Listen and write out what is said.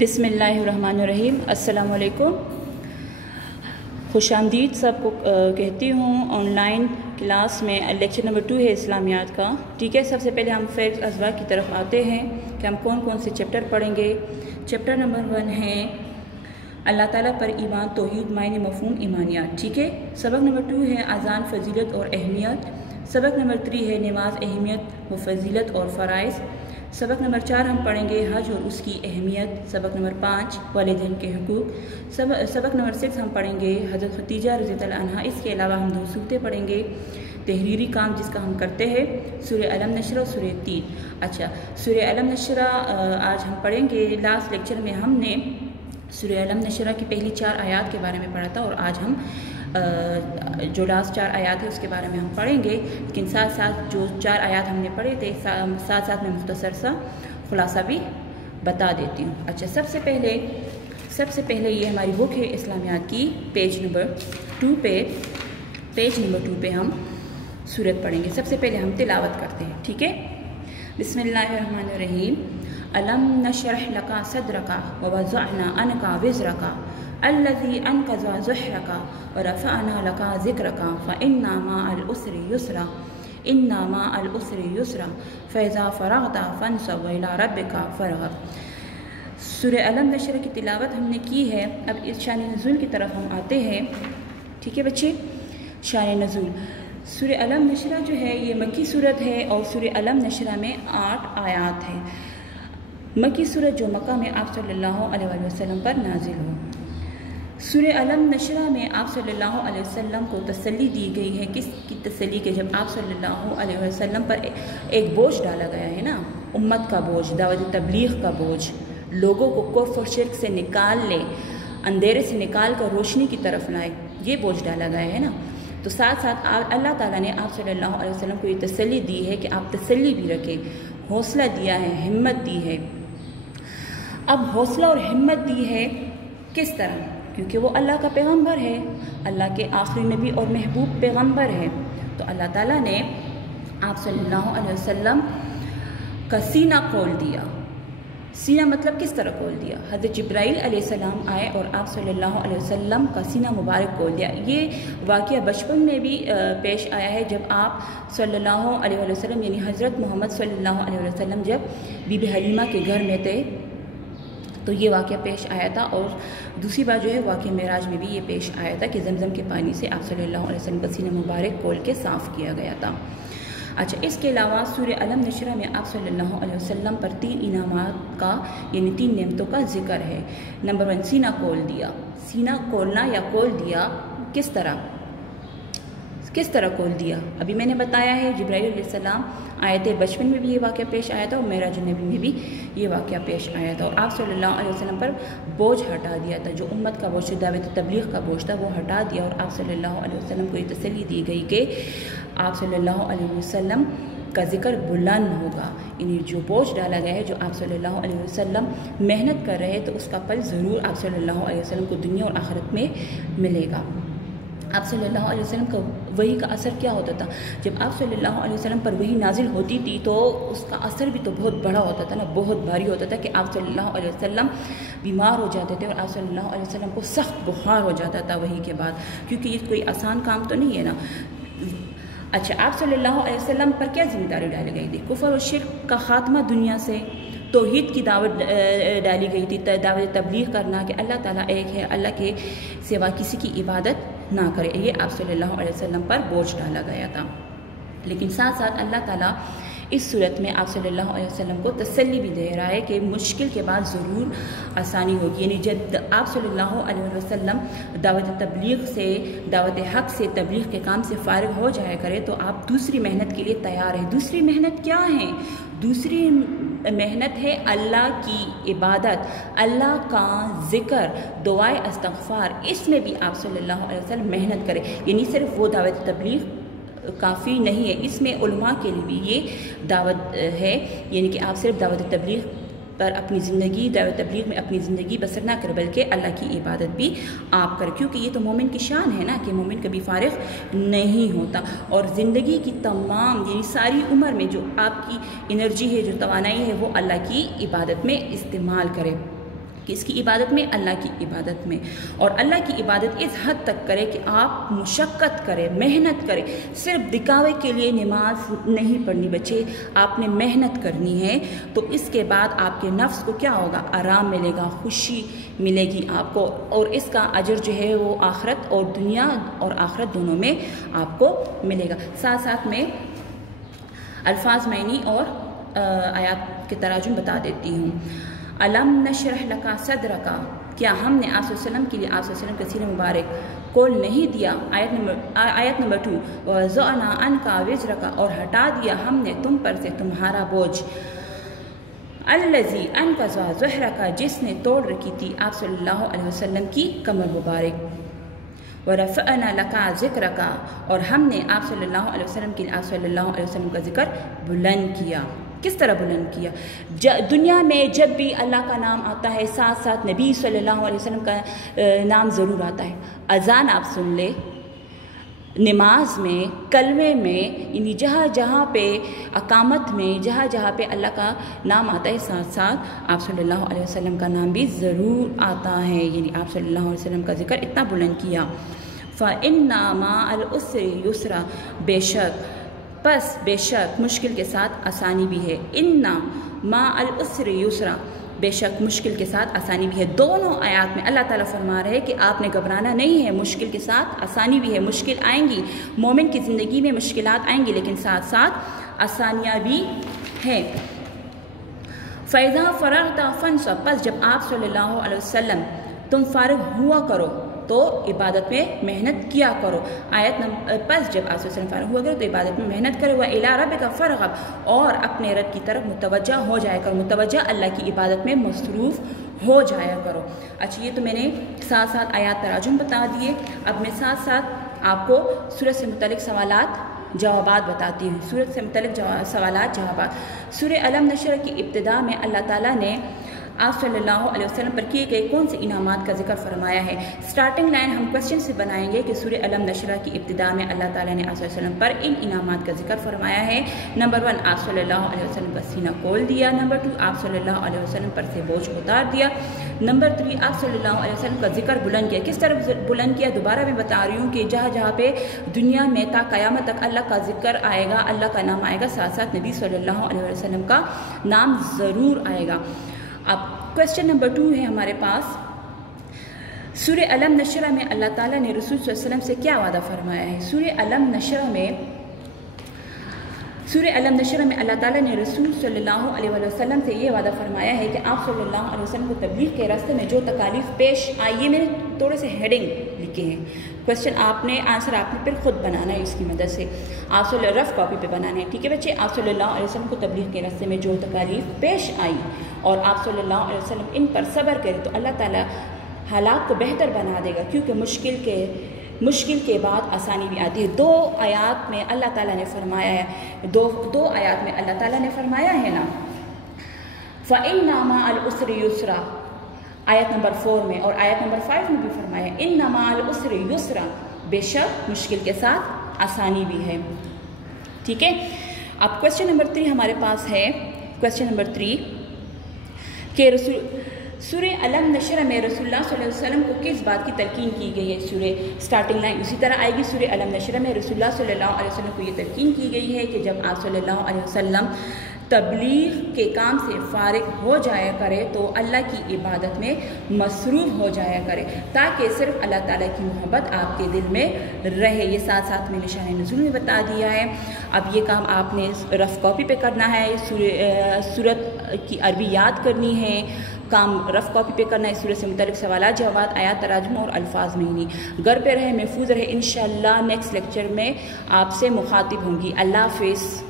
بسم اللہ الرحمن الرحیم۔ السلام علیکم، خوش آمدید سب کو کہتی ہوں آن لائن کلاس میں۔ لیکچر نمبر 2 ہے اسلامیات کا، ٹھیک ہے۔ سب سے پہلے ہم فعل ازواج کی طرف آتے ہیں کہ ہم کون کون سے چیپٹر پڑھیں گے۔ چیپٹر نمبر 1 ہے اللہ تعالیٰ پر ایمان، توحید، معنی، مفہوم، ایمانیات، ٹھیک ہے۔ سبق نمبر 2 ہے اذان، فضیلت اور اہمیت۔ سبق نمبر 3 ہے نماز، اہمیت و فضیلت اور فرائض۔ سبق نمبر 4 ہم پڑھیں گے حج اور اس کی اہمیت۔ سبق نمبر 5 والدین کے حقوق۔ سبق نمبر 6 ہم پڑھیں گے حضرت خدیجہ رضی اللہ عنہا۔ اس کے علاوہ ہم 2 صورتیں پڑھیں گے، تحریری کام جس کا ہم کرتے ہیں، سورہ علم نشرہ اور سورہ تین۔ اچھا، سورہ علم نشرہ آج ہم پڑھیں گے۔ لاسٹ لیکچر میں ہم نے سورہ علم نشرہ کی پہلی 4 آیات کے بارے میں پڑھا تھا، اور آج ہم جو لاسٹ 4 آیات ہے اس کے بارے میں ہم پڑھیں گے، لیکن ساتھ ساتھ جو 4 آیات ہم نے پڑھے تھے ساتھ ساتھ میں مختصر سا خلاصہ بھی بتا دیتی ہوں۔ اچھا، سب سے پہلے یہ ہماری بک ہے اسلامیات کی، پیج نمبر 2 پہ ہم سورت پڑھیں گے۔ سب سے پہلے ہم تلاوت کرتے ہیں، ٹھیک ہے۔ بسم اللہ الرحمن الرحیم۔ الم نشرح لک صدرک ووضعنا عنک وزرک الذی انقض ظہرک ورفعنا لک ذکرک فإن مع العسر یسرا ان مع العسر یسرا فاذا فرغت فانصب وإلی ربک فارغب۔ سورہ علم نشرہ کی تلاوت ہم نے کی ہے۔ اب اس شان نزول کی طرف ہم آتے ہیں، ٹھیک ہے بچے۔ شان نزول سورہ علم نشرہ جو ہے یہ مکی صورت ہے، اور سورہ علم نشرہ میں 8 آیات ہیں۔ مکی صورت جو مکہ میں آپ صلی اللہ علیہ وسلم پر نازل ہو۔ سورہ علم نشرہ میں آپ صلی اللہ علیہ وسلم کو تسلی دی گئی ہے۔ کس کی تسلی؟ کہ جب آپ صلی اللہ علیہ وسلم پر ایک بوجھ ڈالا گیا ہے نا، امت کا بوجھ، دعوت تبلیغ کا بوجھ، لوگوں کو کفر و شرک سے نکال لے، اندھیرے سے نکال کر روشنی کی طرف لائے، یہ بوجھ ڈالا گیا ہے نا۔ تو ساتھ ساتھ اللہ تعالیٰ نے آپ صلی اللہ علیہ وسلم کو یہ تسلی دی ہے کہ آپ تسلی بھی رکھیں، حوصلہ دیا ہے، ہمت دی ہے۔ اب حوصلہ اور ہمت دی ہے کس طرح؟ کیونکہ وہ اللہ کا پیغمبر ہے، اللہ کے آخری نبی اور محبوب پیغمبر ہے، تو اللہ تعالیٰ نے آپ صلی اللہ علیہ وسلم کا سینہ کھول دیا۔ سینہ مطلب کس طرح کھول دیا؟ حضرت جبرائیل علیہ السلام آئے اور آپ صلی اللہ علیہ وسلم کا سینہ مبارک کھول دیا۔ یہ واقعہ بچپن میں بھی پیش آیا ہے، جب آپ صلی اللہ علیہ وسلم یعنی حضرت محمد صلی اللہ علیہ وسلم جب بی بی حلیمہ کے گھر میں تھے تو یہ واقعہ پیش آیا تھا، اور دوسری بار جو ہے واقعہ معراج میں بھی یہ پیش آیا تھا کہ زمزم کے پانی سے آپ صلی اللہ علیہ وسلم کا سینہ مبارک کھول کے صاف کیا گیا تھا۔ اچھا، اس کے علاوہ سورہ علم نشرہ میں آپ صلی اللہ علیہ وسلم پر 3 انعامات کا یعنی 3 نعمتوں کا ذکر ہے۔ نمبر 1 سینہ کھول دیا۔ سینہ کھولنا یا کھول دیا کس طرح کھول دیا؟ ابھی میں نے بتایا ہے، جبرائیل علیہ السلام آئے تھے، بچپن میں بھی یہ واقعہ پیش آیا تھا، اور معراج النبی میں بھی یہ واقعہ پیش آیا تھا، اور آپ صلی اللہ علیہ وسلم پر بوجھ ہٹا دیا تھا، جو امت کا بوجھ، دعوت تبلیغ کا بوجھ تھا، وہ ہٹا دیا، اور آپ صلی اللہ علیہ وسلم کو یہ تسلی دی گئی کہ آپ صلی اللہ علیہ وسلم کا ذکر بلند ہوگا، یعنی جو بوجھ ڈالا گیا ہے، جو آپ صلی اللہ علیہ وسلم محنت کر رہے تو اس کا پھل ضرور آپ صلی اللہ علیہ وسلم کو دنیا اور آخرت میں ملے گا۔ آپ صلی اللہ علیہ وسلم کا وحی کا اثر کیا ہوتا تھا؟ جب آپ صلی اللہ علیہ وسلم پر وحی نازل ہوتی تھی تو اس کا اثر بھی تو بہت بڑا ہوتا تھا نا، بہت بھاری ہوتا تھا، کہ آپ صلی اللہ علیہ وسلم بیمار ہو جاتے تھے، اور آپ صلی اللہ علیہ وسلم کو سخت بخار ہو جاتا تھا وحی کے بعد، کیونکہ یہ کوئی آسان کام تو نہیں ہے نا۔ اچھا، آپ صلی اللہ علیہ وسلم پر کیا ذمہ داری ڈالی گئی تھی؟ کفر و شرک کا خاتمہ دنیا سے، توحید کی دعوت ڈالی گئی تھی، دعوت تبلیغ کرنا کہ اللہ تعالیٰ ایک ہے، اللہ کے سوا کسی کی عبادت نہ کرے، یہ آپ صلی اللہ علیہ وسلم پر بوجھ ڈالا گیا تھا۔ لیکن ساتھ ساتھ اللہ تعالیٰ اس صورت میں آپ صلی اللہ علیہ وسلم کو تسلی بھی دے رہا ہے کہ مشکل کے بعد ضرور آسانی ہوگی، یعنی جب آپ صلی اللہ علیہ وسلم دعوت تبلیغ سے، دعوت حق سے، تبلیغ کے کام سے فارغ ہو جایا کرے تو آپ دوسری محنت کے لیے تیار ہیں۔ دوسری محنت کیا ہے؟ دوسری محنت ہے اللہ کی عبادت، اللہ کا ذکر، دعائے استغفار، اس میں بھی آپ صلی اللہ علیہ وسلم محنت کریں، یعنی صرف وہ دعوت تبلیغ کافی نہیں ہے، اس میں علماء کے لیے بھی یہ دعوت ہے، یعنی کہ آپ صرف دعوت تبلیغ پر اپنی زندگی، دعوت تبلیغ میں اپنی زندگی بسر نہ کریں، بلکہ اللہ کی عبادت بھی آپ کریں، کیونکہ یہ تو مومن کی شان ہے نا کہ مومن کبھی فارغ نہیں ہوتا، اور زندگی کی تمام یعنی ساری عمر میں جو آپ کی انرجی ہے، جو توانائی ہے، وہ اللہ کی عبادت میں استعمال کرے۔ کس کی عبادت میں؟ اللہ کی عبادت میں. اور اللہ کی عبادت اس حد تک کرے کہ آپ مشقت کریں، محنت کریں. صرف دکھاوے کے لیے نماز نہیں پڑھنی بچے، آپ نے محنت کرنی ہے. تو اس کے بعد آپ کے نفس کو کیا ہوگا؟ آرام ملے گا، خوشی ملے گی آپ کو، اور اس کا اجر جو ہے وہ آخرت اور دنیا اور آخرت دونوں میں آپ کو ملے گا. ساتھ ساتھ میں الفاظ معنی اور آیات کے تراجم بتا دیتی ہوں. علم نشرح لکا صدرکا، کیا ہم نے آپ صلی اللہ علیہ وسلم کے لیے آپ صلی اللہ علیہ وسلم کا سینہ مبارک کھول نہیں دیا؟ آیت نمبر 2 وَوَضَعْنَا عَنْكَ وِزْرَكَ، اور ہٹا دیا ہم نے تم پر سے تمہارا بوجھ. الَّذِي أَنْقَضَ ظَهْرَكَ، جس نے توڑ رکھی تھی آپ صلی اللہ علیہ وسلم کی کمر مبارک. وَرَفَعْنَا لَكَ ذِكْرَكَ، اور ہم نے آپ صلی اللہ علیہ وسلم کے لیے آپ صلی اللہ علیہ وسلم کا ذکر بلند کیا. کس طرح بلند کیا؟ دنیا میں جب بھی اللہ کا نام آتا ہے ساتھ ساتھ نبی صلی اللہ علیہ وسلم کا نام ضرور آتا ہے. اذان آپ سن لے، نماز میں، کلمے میں، یعنی جہاں جہاں پہ اقامت میں، جہاں جہاں پہ اللہ کا نام آتا ہے ساتھ ساتھ آپ صلی اللہ علیہ وسلم کا نام بھی ضرور آتا ہے. یعنی آپ صلی اللہ علیہ وسلم کا ذکر اتنا بلند کیا. فَإِنَّ مَعَ الْعُسْرِ يُسْرًا، بے شک مشکل کے ساتھ آسانی بھی ہے. اِنَّ مَعَ الْعُسْرِ يُسْرًا، بے شک مشکل کے ساتھ آسانی بھی ہے. دونوں آیات میں اللہ تعالیٰ فرما رہے ہیں کہ آپ نے گھبرانا نہیں ہے، مشکل کے ساتھ آسانی بھی ہے. مشکل آئیں گی، مومن کی زندگی میں مشکلات آئیں گی، لیکن ساتھ ساتھ آسانیاں بھی ہیں. فَإِذَا فَرَغْتَ فَانْصَبْ، پس جب آپ صلی اللہ علیہ وسلم تم فارغ ہوا کرو تو عبادت میں محنت کیا کرو. پس جب آپ صلی اللہ علیہ وسلم فارغ ہوا کرو تو عبادت میں محنت کرو. وَإِلَىٰ رَبِّكَ فَارْغَب، اور اپنے رب کی طرف متوجہ ہو جایا کرو، متوجہ اللہ کی عبادت میں مصروف ہو جایا کرو. اچھا، یہ تو میں نے ساتھ ساتھ آیات تراجم بتا دیے. اب میں ساتھ ساتھ آپ کو سورت سے متعلق سوالات جوابات بتاتی ہوں. سورت سے متعلق سوالات جوابات. سورہ علم نشر کی ابتدا میں اللہ تعالیٰ نے آپ صلی اللہ علیہ وسلم پر کیے گئے کون سے انعامات کا ذکر فرمایا ہے. سٹارٹنگ لائن ہم کوشچن سے بنائیں گے کہ سورہ علم نشرہ کی ابتدا میں اللہ تعالیٰ نے آپ صلی اللہ علیہ وسلم پر ان انعامات کا ذکر فرمایا ہے. نمبر 1، آپ صلی اللہ علیہ وسلم کا سینہ کھول دیا. نمبر 2، آپ صلی اللہ علیہ وسلم پر سے بوجھ اتار دیا. نمبر 3، آپ صلی اللہ علیہ وسلم کا ذکر بلند کیا. کس طرح بلند کیا؟ دوبارہ میں بتا رہی ہوں کہ جہاں جہاں پہ دنیا میں تا قیامت تک اللہ کا ذکر آئے گا، اللہ کا نام آئے گا، ساتھ ساتھ نبی صلی اللہ علیہ وسلم کا نام ضرور آئے گا. اب کوشچن نمبر 2 ہے ہمارے پاس. سورہ علم نشرہ میں اللہ تعالیٰ نے رسول صلی اللہ علیہ وسلم سے کیا وعدہ فرمایا ہے؟ سورہ علم نشرہ میں اللہ تعالیٰ نے رسول صلی اللہ علیہ وسلم سے یہ وعدہ فرمایا ہے کہ آپ صلی اللہ علیہ وسلم کو تبلیغ کے راستے میں جو تکالیف پیش آئی، یہ میں نے تھوڑے سے ہیڈنگ لکھے ہیں. کوشچن آنسر آپ نے پھر خود بنانا ہے اس کی مدد سے. آپ صلی رف کاپی پہ بنانا ہے، ٹھیک ہے بچے. آپ صلی اللہ علیہ وسلم کو تبلیغ کے راستے میں جو تکالیف پیش آئی اور آپ صلی اللہ علیہ وسلم ان پر صبر کرے تو اللہ تعالیٰ حالات کو بہتر بنا دے گا، کیونکہ مشکل کے بعد آسانی بھی آتی ہے. 2 آیات میں اللہ تعالیٰ نے فرمایا ہے، دو آیات میں اللہ تعالیٰ نے فرمایا ہے نا، فَإِنَّ مَعَ الْعُسْرِ يُسْرًا، آیت نمبر 4 میں، اور آیت نمبر 5 میں بھی فرمایا ہے اِنَّ مَعَ الْعُسْرِ يُسْرًا، بے شک مشکل کے ساتھ آسانی بھی ہے. ٹھیک ہے. اب کوشچن نمبر 3 ہمارے پاس ہے. کوشچن نمبر 3 کہ سورہ علم نشرہ میں رسول اللہ صلی اللہ علیہ وسلم کو کس بات کی تلقین کی گئی ہے؟ سورہ سٹارٹنگ لائن اسی طرح آئے گی. سورہ علم نشرہ میں رسول اللہ صلی اللہ علیہ وسلم کو یہ تلقین کی گئی ہے کہ جب آپ صلی اللہ علیہ وسلم تبلیغ کے کام سے فارغ ہو جایا کرے تو اللہ کی عبادت میں مصروف ہو جایا کرے، تاکہ صرف اللہ تعالیٰ کی محبت آپ کے دل میں رہے. یہ ساتھ ساتھ میں نشان نزول میں بتا دیا ہے. اب یہ کام آپ نے رف کاپی پہ کرنا ہے، سورت کی عربی یاد کرنی ہے، کام رف کاپی پہ کرنا ہے. سورت سے متعلق سوالات جوابات، آیات تراجم اور الفاظ معنی. گھر پہ رہے، محفوظ رہے. انشاءاللہ نیکسٹ لیکچر میں آپ سے مخاطب ہوں گی. اللہ حافظ.